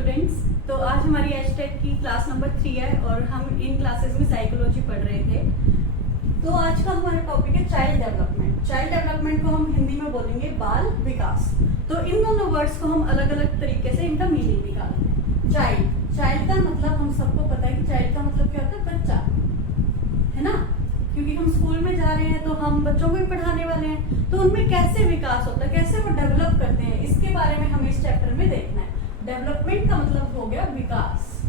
Students. तो आज हमारी एचटेक की क्लास नंबर 3 है और हम इन क्लासेस में साइकोलॉजी पढ़ रहे थे। तो आज का हमारा टॉपिक है चाइल्ड डेवलपमेंट। चाइल्ड डेवलपमेंट को हम हिंदी में बोलेंगे बाल विकास। तो इन दोनों वर्ड्स को हम अलग अलग तरीके से इनका मीनिंग निकालते हैं। चाइल्ड का मतलब हम सबको पता है कि चाइल्ड का मतलब क्या होता है, बच्चा, है ना। क्योंकि हम स्कूल में जा रहे हैं तो हम बच्चों को भी पढ़ाने वाले हैं, तो उनमें कैसे विकास होता है, कैसे वो डेवलप करते हैं, इसके बारे में हमें इस चैप्टर में देखना है। डेवलपमेंट का मतलब हो गया विकास,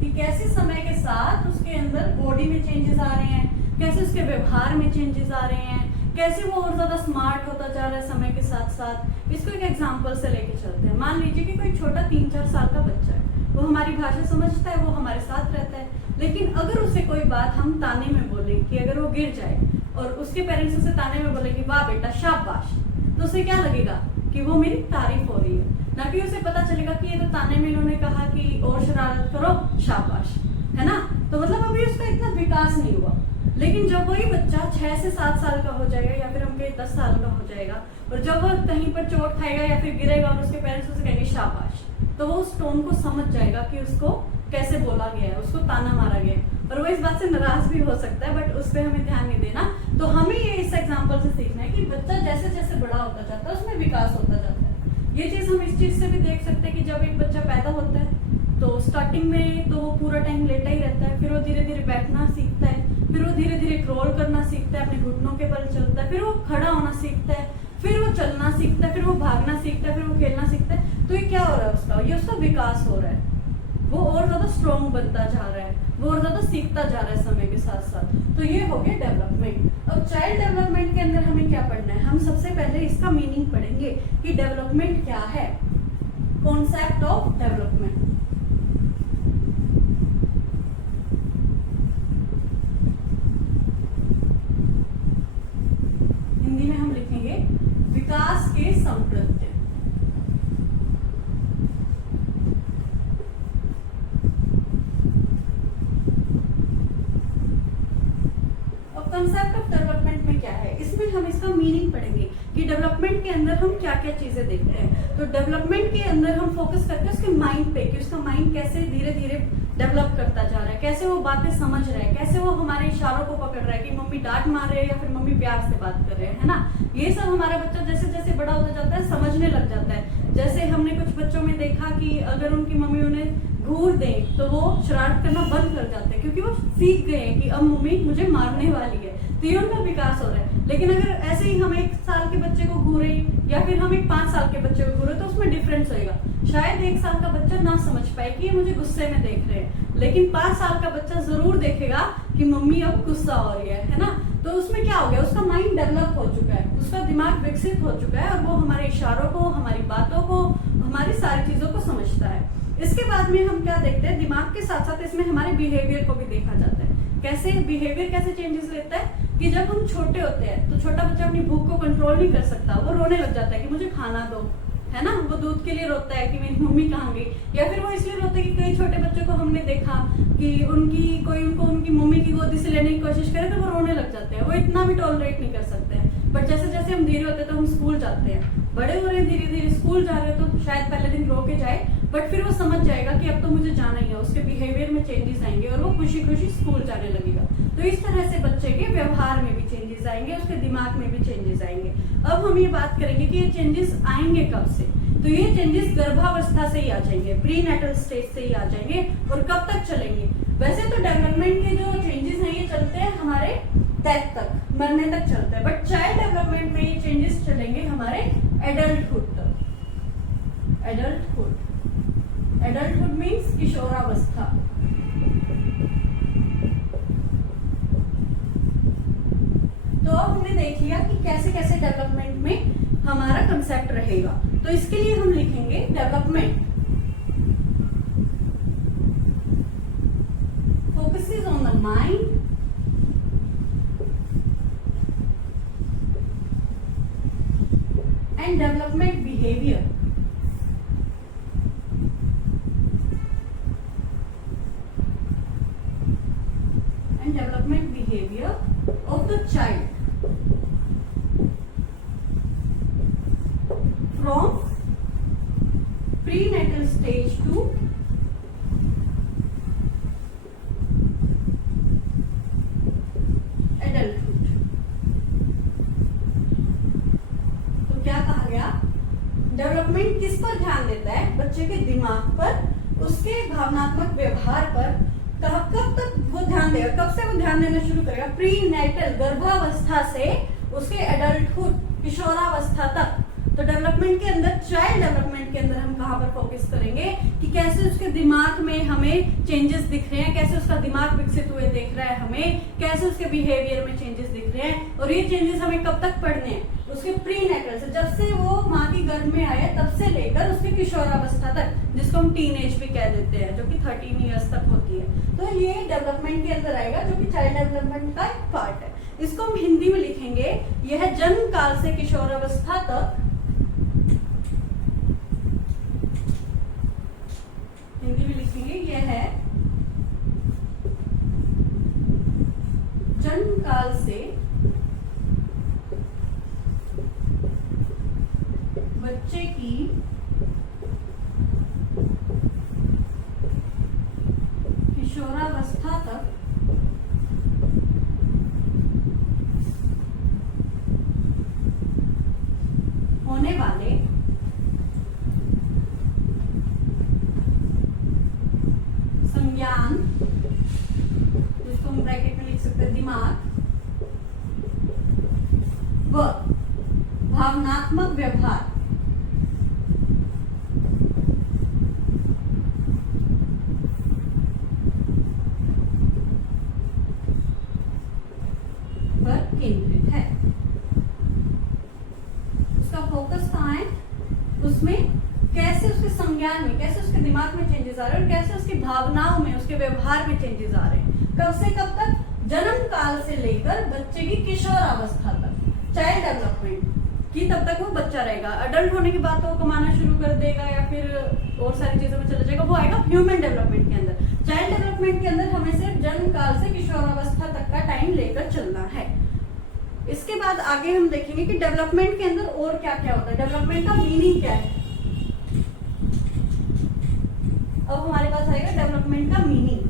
कि कैसे समय के साथ उसके अंदर बॉडी में चेंजेस आ रहे हैं, कैसे उसके व्यवहार में चेंजेस आ रहे हैं, कैसे वो और ज्यादा स्मार्ट होता जा रहा है समय के साथ साथ। इसको एक एग्जांपल से लेके चलते हैं। मान लीजिए कि कोई छोटा 3-4 साल का बच्चा है, वो हमारी भाषा समझता है, वो हमारे साथ रहता है, लेकिन अगर उसे कोई बात हम ताने में बोले कि अगर वो गिर जाए और उसके पेरेंट्स उसे ताने में बोले कि वाह बेटा शाबाश, तो उसे क्या लगेगा कि वो मेरी तारीफ हो रही है, ना कि उसे पता चलेगा कि ये तो ताने में इन्होंने कहा कि और शरारत करो शाबाश, है ना। तो मतलब अभी उसका इतना विकास नहीं हुआ। लेकिन जब वही बच्चा 6 से 7 साल का हो जाएगा या फिर हम 10 साल का हो जाएगा, और जब वो कहीं पर चोट खाएगा या फिर गिरेगा और उसके पेरेंट्स उसे कहेंगे शाबाश, तो वो उस टोन को समझ जाएगा कि उसको कैसे बोला गया है, उसको ताना मारा गया है, और वो इस बात से नाराज भी हो सकता है, बट उस पर हमें ध्यान नहीं देना। तो हमें ये इस एग्जाम्पल से सीखना है कि बच्चा जैसे जैसे बड़ा होता जाता है उसमें विकास होता जाता है। ये चीज हम इस चीज से भी देख सकते हैं कि जब एक बच्चा पैदा होता है तो स्टार्टिंग में तो वो पूरा टाइम लेटा ही रहता है, फिर वो धीरे धीरे बैठना सीखता है, फिर वो धीरे धीरे क्रॉल करना सीखता है, अपने घुटनों के बल चलता है, फिर वो खड़ा होना सीखता है, फिर वो चलना सीखता है, फिर वो भागना सीखता है, फिर वो खेलना सीखता है। तो ये क्या हो रहा है उसका, ये उसका विकास हो रहा है, वो और ज्यादा स्ट्रॉन्ग बनता जा रहा है, वो और ज्यादा सीखता जा रहा है समय के साथ साथ। तो ये हो गया डेवलपमेंट। अब चाइल्ड डेवलपमेंट के अंदर हमें क्या पढ़ना है, हम सबसे पहले इसका मीनिंग पढ़ेंगे कि डेवलपमेंट क्या है, कॉन्सेप्ट ऑफ डेवलपमेंट। हिंदी में हम लिखेंगे विकास के संप्रत्य। कंसेप्ट ऑफ डेवलपमेंट में क्या है, इसमें हम इसका मीनिंग पढ़ेंगे कि डेवलपमेंट के अंदर हम क्या क्या चीजें देखते हैं। तो डेवलपमेंट के अंदर हम फोकस करते हैं उसके माइंड पे, कि उसका माइंड कैसे धीरे धीरे डेवलप करता जा रहा है, कैसे वो बातें समझ रहा है, कैसे वो हमारे इशारों को पकड़ रहा है कि मम्मी डांट मार रहे हैं या फिर मम्मी प्यार से बात कर रहे हैं, है ना। ये सब हमारा बच्चा जैसे जैसे बड़ा होता जाता है समझने लग जाता है। जैसे हमने कुछ बच्चों में देखा कि अगर उनकी मम्मी उन्हें घूर दे तो वो शरारत करना बंद कर जाते हैं, क्योंकि वो सीख गए हैं कि अब मम्मी मुझे मारने वाली है, तो ये उनका विकास हो रहा है। लेकिन अगर ऐसे ही हम 1 साल के बच्चे को घूरे या फिर हम एक 5 साल के बच्चे को घूरे तो उसमें डिफरेंस होगा। शायद 1 साल का बच्चा ना समझ पाए कि ये मुझे गुस्से में देख रहे हैं, लेकिन 5 साल का बच्चा जरूर देखेगा कि मम्मी अब गुस्सा हो रही है ना। तो उसमें क्या हो गया, उसका माइंड डेवलप हो चुका है, उसका दिमाग विकसित हो चुका है, और वो हमारे इशारों को, हमारी बातों को, हमारी सारी चीजों को समझता है। इसके बाद में हम क्या देखते हैं, दिमाग के साथ साथ इसमें हमारे बिहेवियर को भी देखा जाता है। कैसे बिहेवियर, कैसे चेंजेस लेता है कि जब हम छोटे होते हैं तो छोटा बच्चा अपनी भूख को कंट्रोल नहीं कर सकता, वो रोने लग जाता है कि मुझे खाना दो, है ना। वो दूध के लिए रोता है कि मेरी मम्मी कहाँ गई, या फिर वो इसलिए रोते हैं कि कई छोटे बच्चों को हमने देखा कि उनकी मम्मी की गोदी से लेने की कोशिश करे तो वो रोने लग जाते हैं, वो इतना भी टॉलरेट नहीं कर सकते हैं। बट जैसे जैसे हम धीरे होते हैं तो हम स्कूल जाते हैं, बड़े हो रहे हैं, धीरे धीरे स्कूल जा रहे हैं, तो शायद पहले दिन रो के जाए, बट फिर वो समझ जाएगा कि अब तो मुझे जाना ही है, उसके बिहेवियर में चेंजेस आएंगे और वो खुशी खुशी स्कूल जाने लगेगा। तो इस तरह से बच्चे के व्यवहार में भी चेंजेस आएंगे, उसके दिमाग में भी चेंजेस आएंगे। अब हम ये बात करेंगे कि ये चेंजेस आएंगे कब से। तो ये चेंजेस गर्भावस्था से ही आ जाएंगे, प्री नेटल स्टेज से ही आ जाएंगे, और कब तक चलेंगे। वैसे तो डेवलपमेंट के जो चेंजेस हैं ये चलते हैं हमारे डेथ तक, मरने तक चलते हैं, बट चाइल्ड डेवलपमेंट में ये चेंजेस चलेंगे हमारे एडल्टहुड तक। एडल्टहुड मीन्स किशोरावस्था। तो अब हमने देख लिया कि कैसे कैसे डेवलपमेंट में हमारा कंसेप्ट रहेगा। तो इसके लिए हम लिखेंगे development focuses on the mind and development behavior. And development behavior of the child from prenatal development किस पर ध्यान देता है? बच्चे के दिमाग पर, उसके भावनात्मक व्यवहार पर। कब तक वो ध्यान देगा? कब से वो ध्यान देना शुरू करेगा? प्री नेटल, गर्भावस्था से उसके एडल्टहुड, किशोरावस्था तक। तो डेवलपमेंट के अंदर, चाइल्ड डेवलपमेंट के अंदर हम कहाँ पर फोकस करेंगे कि कैसे उसके दिमाग में हमें चेंजेस दिख रहे हैं, कैसे उसका दिमाग विकसित हुए दिख रहा है हमें, कैसे उसके बिहेवियर में चेंजेस दिख रहे हैं। और ये चेंजेस हमें कब तक पढ़ने हैं? उसके प्री नेटल से, जब से वो माँ की गर्भ में आए तब से लेकर उसके किशोरावस्था तक, जिसको हम टीन एज भी कह देते हैं, जो कि 13 ईयर्स तक होती है। तो ये डेवलपमेंट के अंदर आएगा, जो कि चाइल्ड डेवलपमेंट का एक पार्ट है। इसको हम हिंदी में लिखेंगे, यह जन्म काल से किशोरावस्था तक, हिंदी में लिखेंगे यह है जन्म काल से बच्चे की किशोरावस्था तक होने वाले संज्ञान, जिसको हम ब्रैकेट में लिख सकते हैं दिमाग, व भावनात्मक व्यवहार पर केंद्रित है। उसका फोकस कहाँ है? उसमें कैसे उसके संज्ञान में, कैसे उसके दिमाग में चेंजेस आ रहे हैं और कैसे उसकी भावनाओं में, उसके व्यवहार में चेंजेस आ रहे हैं। कब से कब तक? जन्म काल से लेकर बच्चे की किशोरावस्था तक, चाइल्ड डेवलपमेंट की। तब तक वो बच्चा रहेगा। अडल्ट होने के बाद तो वो कमाना शुरू कर देगा या फिर और सारी चीजों में चला जाएगा, वो आएगा ह्यूमन डेवलपमेंट के अंदर। चाइल्ड डेवलपमेंट के अंदर हमें सिर्फ जन्म काल से किशोरावस्था तक का टाइम लेकर चलना है। इसके बाद आगे हम देखेंगे कि डेवलपमेंट के अंदर और क्या क्या होता है, डेवलपमेंट का मीनिंग क्या है। अब हमारे पास आएगा डेवलपमेंट का मीनिंग।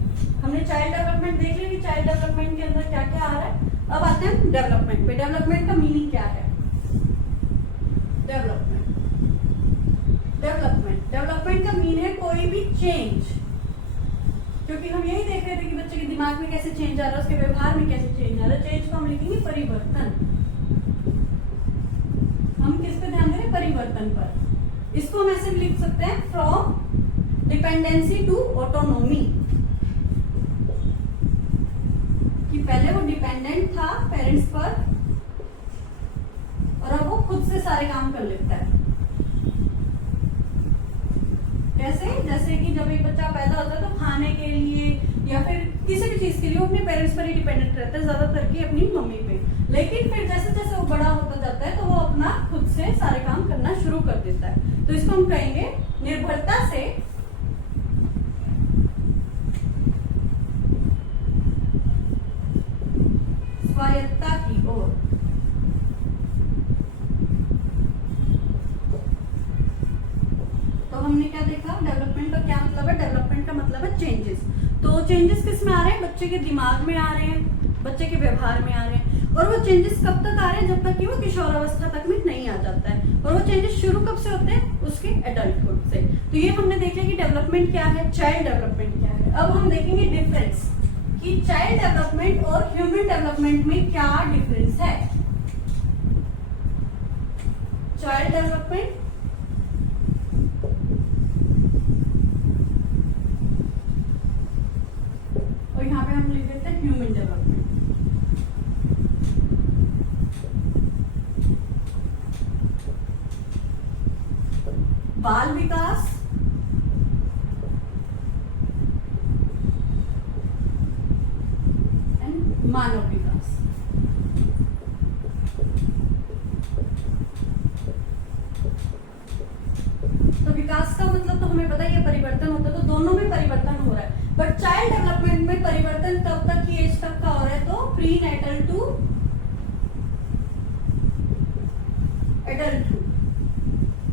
हमने चाइल्ड डेवलपमेंट देख लिया कि चाइल्ड डेवलपमेंट के अंदर क्या क्या आ रहा है। अब आते हैं डेवलपमेंट पे। डेवलपमेंट का मीनिंग क्या है? डेवलपमेंट का मीन है कोई भी चेंज, क्योंकि हम यही देख रहे थे कि बच्चे के दिमाग में कैसे चेंज आ रहा है, उसके व्यवहार में कैसे चेंज आ रहा है। चेंज को हम लिखेंगे परिवर्तन। हम किस पे ध्यान दे रहे हैं? परिवर्तन पर। इसको हम ऐसे लिख सकते हैं, फ्रॉम डिपेंडेंसी टू ऑटोनोमी, कि पहले वो डिपेंडेंट था पेरेंट्स पर और अब वो खुद से सारे काम कर लेता है। कैसे? जैसे कि जब एक बच्चा पैदा होता है तो खाने के लिए या फिर किसी भी चीज के लिए वो अपने पेरेंट्स पर ही डिपेंडेंट रहता है, ज्यादातर की अपनी मम्मी पे। लेकिन फिर जैसे जैसे वो बड़ा होता जाता है तो वो अपना खुद से सारे काम करना शुरू कर देता है। तो इसको हम कहेंगे निर्भरता से स्वायत्तता की ओर। तो हमने क्या देखा? डेवलपमेंट का क्या मतलब है? डेवलपमेंट का मतलब है चेंजेस। तो चेंजेस किस में आ रहे हैं? बच्चे के दिमाग में आ रहे हैं, बच्चे के व्यवहार में आ रहे हैं। और वो चेंजेस कब तक आ रहे हैं? जब तक कि वो किशोरावस्था तक में नहीं आ जाता है। और वो चेंजेस शुरू कब से होते हैं? उसके एडल्टहुड से। तो ये हमने देखा कि डेवलपमेंट क्या है, चाइल्ड डेवलपमेंट क्या है। अब हम देखेंगे डिफरेंस कि चाइल्ड डेवलपमेंट और ह्यूमन डेवलपमेंट में क्या डिफरेंस है। चाइल्ड डेवलपमेंट और यहाँ पे हम लिख देते हैं ह्यूमन डेवलपमेंट। बाल विकास एंड मानव विकास। तो विकास का मतलब तो हमें पता है, ये परिवर्तन होता है, तो दोनों में परिवर्तन हो रहा है। बट चाइल्ड डेवलपमेंट में परिवर्तन कब तक की एज तक का हो रहा है? तो प्री नेटल टू एडल्टहुड,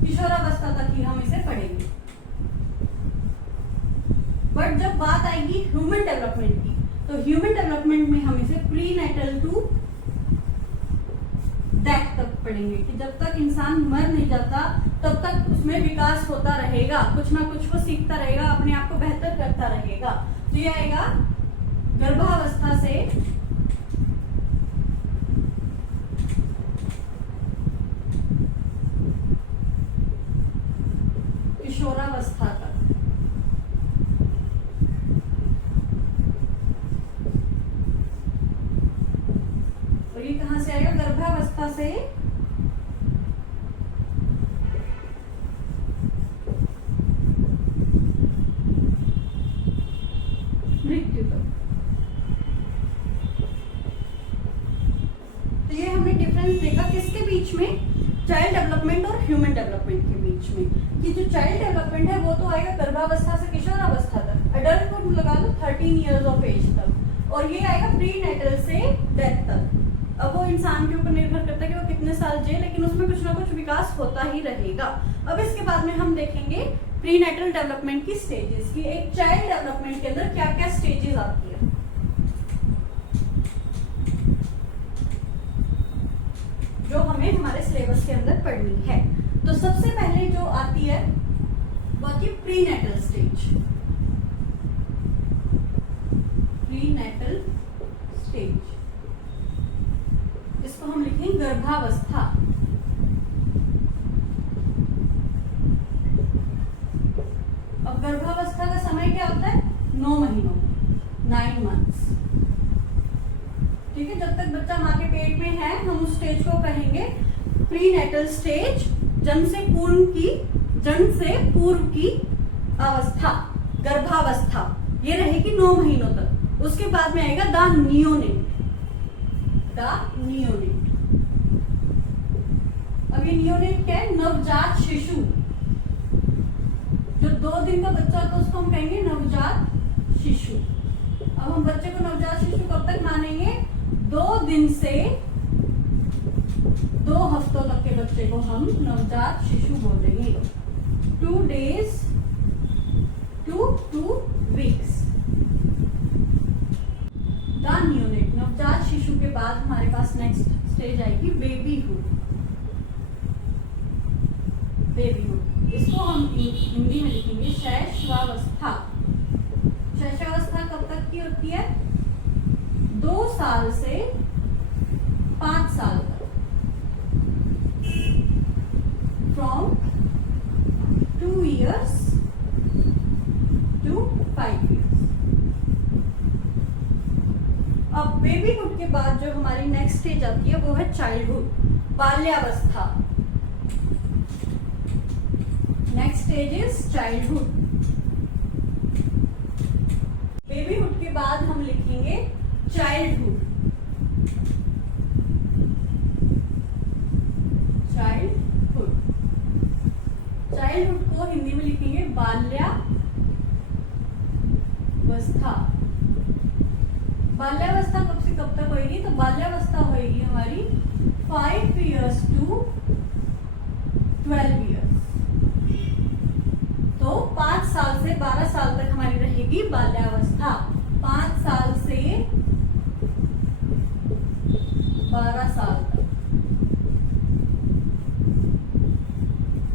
किशोरावस्था तक ही हम इसे पढ़ेंगे। बट जब बात आएगी ह्यूमन डेवलपमेंट की, तो ह्यूमन डेवलपमेंट में हम इसे प्री नेटल टू डेथ तक पढ़ेंगे कि जब तक इंसान मर नहीं जाता तब तक उसमें विकास होता रहेगा, कुछ ना कुछ वो सीखता रहेगा, अपने आप को बेहतर करता रहेगा। तो ये आएगा गर्भावस्था से किशोरावस्था तक। और ये कहां से आएगा? गर्भावस्था से मृत्यु तक। तो ये हमने डिफरेंस देखा किसके बीच में? चाइल्ड डेवलपमेंट और ह्यूमन डेवलपमेंट के बीच में। कि जो चाइल्ड डेवलपमेंट है वो तो आएगा गर्भावस्था से किशोरावस्था तक, एडल्टहुड लगा लो 13 इयर्स ऑफ एज तक, और ये आएगा प्री नेटल से डेथ तक। अब वो इंसान के ऊपर निर्भर करता है कि वो कितने साल जिए, लेकिन उसमें कुछ ना कुछ विकास होता ही रहेगा। अब इसके बाद में हम देखेंगे प्री नेटल डेवलपमेंट की स्टेजेस की। एक चाइल्ड डेवलपमेंट के अंदर क्या क्या स्टेजेस आती है, जो हमें हमारे सिलेबस के अंदर पढ़नी है। तो सबसे पहले जो आती है वो आती है prenatal stage. Prenatal stage, इसको हम लिखेंगे गर्भावस्था। अब गर्भावस्था का समय क्या होता है? 9 महीनों, 9 मंथ्स। ठीक है, जब तक बच्चा माँ के पेट में है हम उस स्टेज को कहेंगे प्री नेटल स्टेज, जन्म से पूर्व की अवस्था, गर्भावस्था। ये रहेगी 9 महीनों तक। उसके बाद में आएगा द नियोनेट। अब ये नियोनेट क्या है? नवजात शिशु। जो 2 दिन का बच्चा होता है उसको हम कहेंगे नवजात शिशु। अब हम बच्चे को नवजात शिशु कब तक मानेंगे? 2 दिन से 2 हफ्तों तक के बच्चे को हम नवजात शिशु बोलेंगे। 2 days to 2 weeks। The neonate, नवजात शिशु के बाद हमारे पास नेक्स्ट स्टेज आएगी बेबीहुड। इसको हम हिंदी में लिखेंगे शैशवावस्था। शैशवावस्था कब तक की होती है? 2 साल से 5 साल तक। From 2 years to 5 years। अब बेबीहुड के बाद जो हमारी नेक्स्ट स्टेज आती है वो है चाइल्डहुड, बाल्यावस्था। Next stage is childhood. Babyhood के बाद हम लिखेंगे चाइल्डहुड। चाइल्डहुड को हिंदी में लिखेंगे बाल्यावस्था। बाल्यावस्था कब से कब तक होगी? तो बाल्यावस्था होगी हमारी 5 years to 12 years। तो 5 साल से 12 साल तक हमारी रहेगी बाल्यावस्था। 5 साल से 12 साल तक।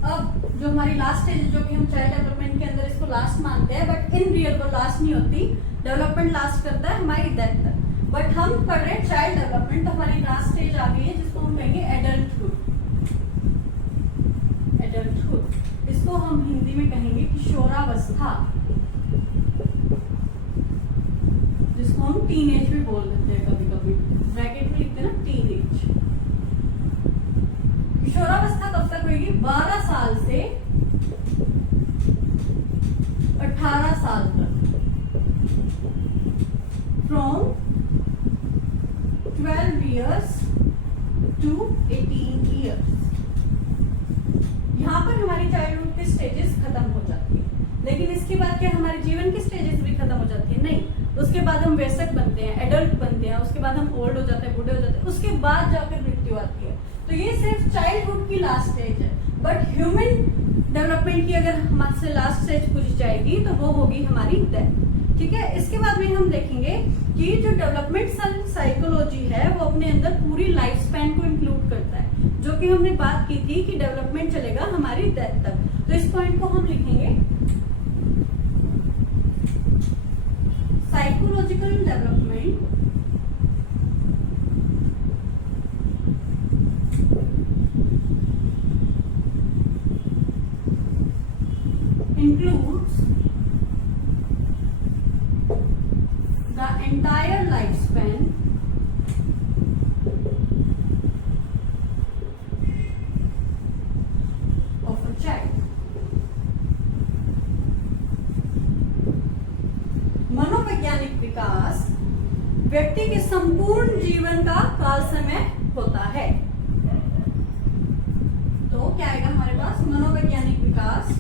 अब जो हमारी लास्ट स्टेज है, जो कि हम चाइल्ड डेवलपमेंट के अंदर इसको लास्ट मानते हैं, बट इन रियल वो लास्ट नहीं होती। डेवलपमेंट लास्ट करता है हमारी डेथ तक, बट हम पढ़ रहे हैं चाइल्ड डेवलपमेंट। तो हमारी लास्ट स्टेज आ गई है जिसको हम कहेंगे एडल्टहुड। इसको हम हिंदी में कहेंगे किशोरावस्था, जिसको हम टीनेज भी बोल देते हैं कभी कभी, ब्रैकेट में लिखते हैं ना टीनेज। किशोरावस्था कब तक होगी? 12 साल से 18 साल तक। From 12 years to 18 years। यहाँ पर हमारी चाइल्डहुड की स्टेजेस खत्म हो जाती है। लेकिन इसके बाद क्या हमारे जीवन की स्टेजेस भी खत्म हो जाती है? नहीं, उसके बाद हम वयस्क बनते हैं, एडल्ट बनते हैं, उसके बाद हम ओल्ड हो जाते हैं, बूढ़े हो जाते हैं, उसके बाद जाकर मृत्यु आती है। तो ये सिर्फ चाइल्डहुड की लास्ट स्टेज है। बट ह्यूमन डेवलपमेंट की अगर हमसे लास्ट स्टेज पूछ जाएगी तो वो होगी हमारी डेथ। ठीक है, इसके बाद में हम देखेंगे कि जो डेवलपमेंटल साइकोलॉजी है वो अपने अंदर पूरी लाइफ स्पैन को इंक्लूड करता है, जो कि हमने बात की थी कि डेवलपमेंट चलेगा हमारी डेथ तक। तो इस पॉइंट को हम लिखेंगे psychological development includes the entire lifespan of a child. मनोवैज्ञानिक विकास व्यक्ति के संपूर्ण जीवन का काल समय होता है। तो क्या आएगा हमारे पास? मनोवैज्ञानिक विकास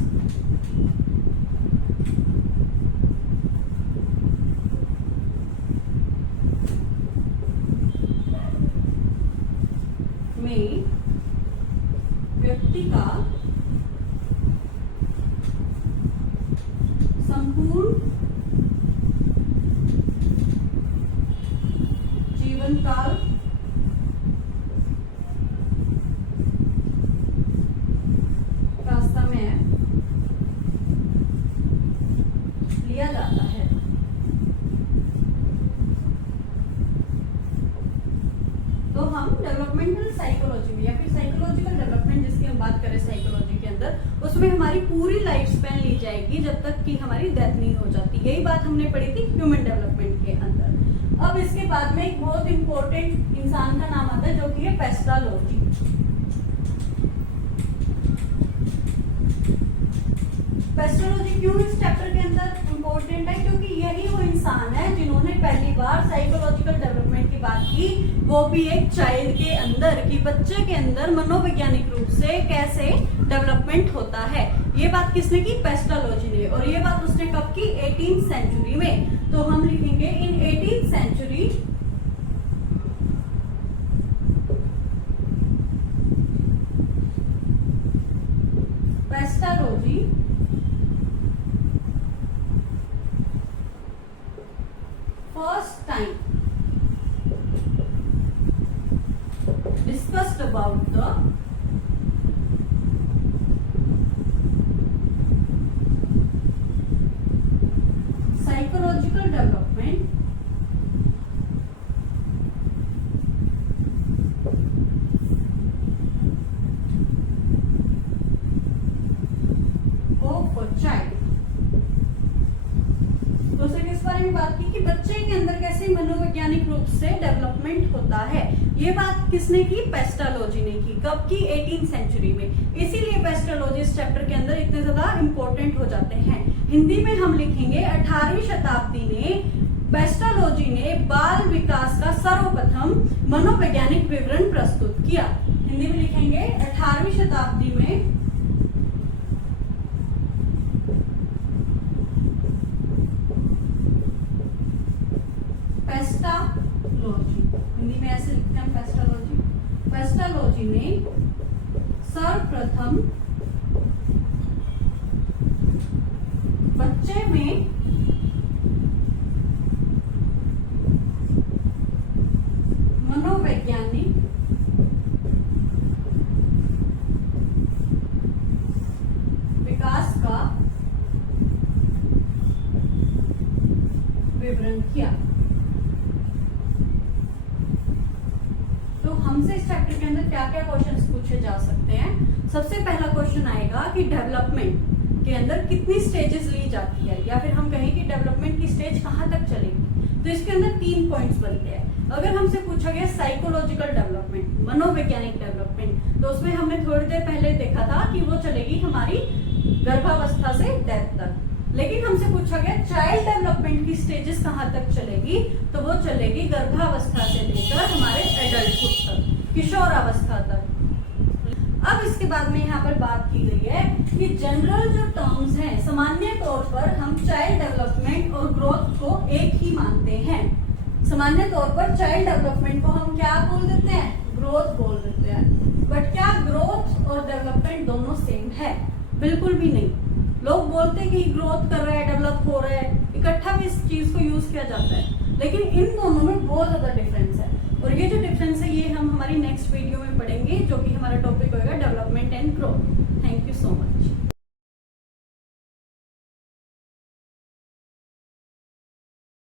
में व्यक्ति का संपूर्ण जीवन काल का समय लिया जाता है। तो हम डेवलपमेंटल साइकोलॉजी में या फिर साइकोलॉजिकल डेवलपमेंट जिसकी हम बात करें साइकोलॉजी के अंदर, उसमें हमारी पूरी लाइफ स्पैन ली जाएगी जब तक कि हमारी डेथ नहीं हो जाती। यही बात हमने पढ़ी थी ह्यूमन डेवलपमेंट के अंदर। अब इसके बाद में एक बहुत इंपॉर्टेंट इंसान का नाम आता है जो कि है पेस्टालॉजी। पेस्टालॉजी क्यों इस चैप्टर के अंदर इंपॉर्टेंट है? क्योंकि यही वो इंसान है जिन्होंने पहली बार साइकोलॉजिकल डेवलपमेंट की बात की, वो भी एक चाइल्ड के अंदर, कि बच्चे के अंदर मनोवैज्ञानिक रूप से कैसे डेवलपमेंट होता है। ये बात किसने की? पेस्टालॉजी ने। और ये बात उसने कब की? 18th सेंचुरी में। तो हम लिखेंगे in 18th century Pestalozzi first time discussed about the psychological development of a child। तो उसने किस बारे में बात की? कि बच्चे के अंदर कैसे मनोवैज्ञानिक रूप से डेवलपमेंट होता है। ये बात किसने की? पेस्टालॉजी ने की। कब की? 18th सेंचुरी में। इसीलिए पेस्टालॉजी इस चैप्टर के अंदर इतने ज्यादा इंपॉर्टेंट हो जाते हैं। हिंदी में हम लिखेंगे 18वीं शताब्दी में पेस्टालॉजी ने बाल विकास का सर्वप्रथम मनोवैज्ञानिक विवरण प्रस्तुत किया। हिंदी में लिखेंगे 18वीं शताब्दी में पेस्टालॉजी, हिंदी में ऐसे लिखते हैं पेस्टालॉजी। पेस्टालॉजी ने सर्वप्रथम बच्चे में मनोवैज्ञानिक विकास का विवरण किया। तो हमसे इस चैप्टर के अंदर क्या क्या क्वेश्चंस पूछे जा सकते हैं? सबसे पहला क्वेश्चन आएगा कि डेवलपमेंट के अंदर कितनी स्टेजेस ली जाती है, या फिर हम कहें कि डेवलपमेंट की स्टेज कहाँ तक चलेगी। तो इसके अंदर 3 पॉइंट्स बनते हैं। अगर हमसे पूछा गया साइकोलॉजिकल डेवलपमेंट, मनोवैज्ञानिक डेवलपमेंट, तो उसमें हमने थोड़ी देर पहले देखा था कि वो चलेगी हमारी गर्भावस्था से डेथ तक। लेकिन हमसे पूछा गया चाइल्ड डेवलपमेंट की स्टेजेस कहाँ तक चलेगी, तो वो चलेगी गर्भावस्था से लेकर हमारे एडल्टहुड तक, किशोरावस्था तक। अब इसके बाद में यहाँ पर बात की गई है कि जनरल जो टर्म्स हैं, सामान्य तौर पर हम चाइल्ड डेवलपमेंट और ग्रोथ को एक ही मानते हैं। सामान्य तौर पर चाइल्ड डेवलपमेंट को हम क्या बोल देते हैं? ग्रोथ बोल देते हैं। बट क्या ग्रोथ और डेवलपमेंट दोनों सेम है? बिल्कुल भी नहीं। लोग बोलते हैं कि ग्रोथ कर रहा है, डेवलप हो रहा है, इकट्ठा भी इस चीज को यूज किया जाता है। लेकिन इन दोनों में बहुत ज्यादा डिफरेंस है। और ये जो डिफरेंस है ये हम हमारी नेक्स्ट वीडियो में पढ़ेंगे, जो कि हमारा टॉपिक होगा डेवलपमेंट एंड ग्रोथ।